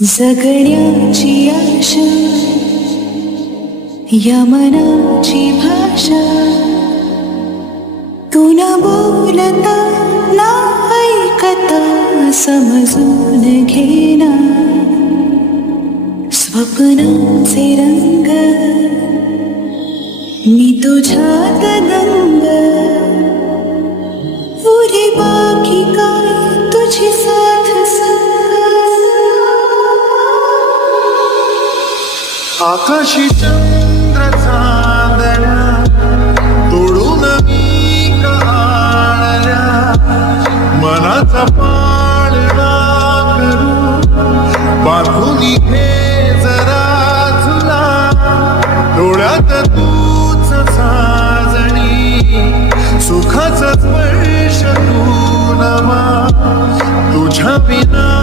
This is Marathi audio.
जगण्याची आशा या मनाची भाषा तू न बोलता ना ऐकता समजून घेना स्वप्नाचे रंग मी तुझ्यात दंग उरे बाकी काय तुझी साथ आकाशी चंद्र चांदण्या तोडून मी कहाळल्या मनाचा पाळणा करू बांधून घे जरा झुला डोळ्यात तूच साजणी सुखाचा स्पर्श तू नवा तुझ्या बिना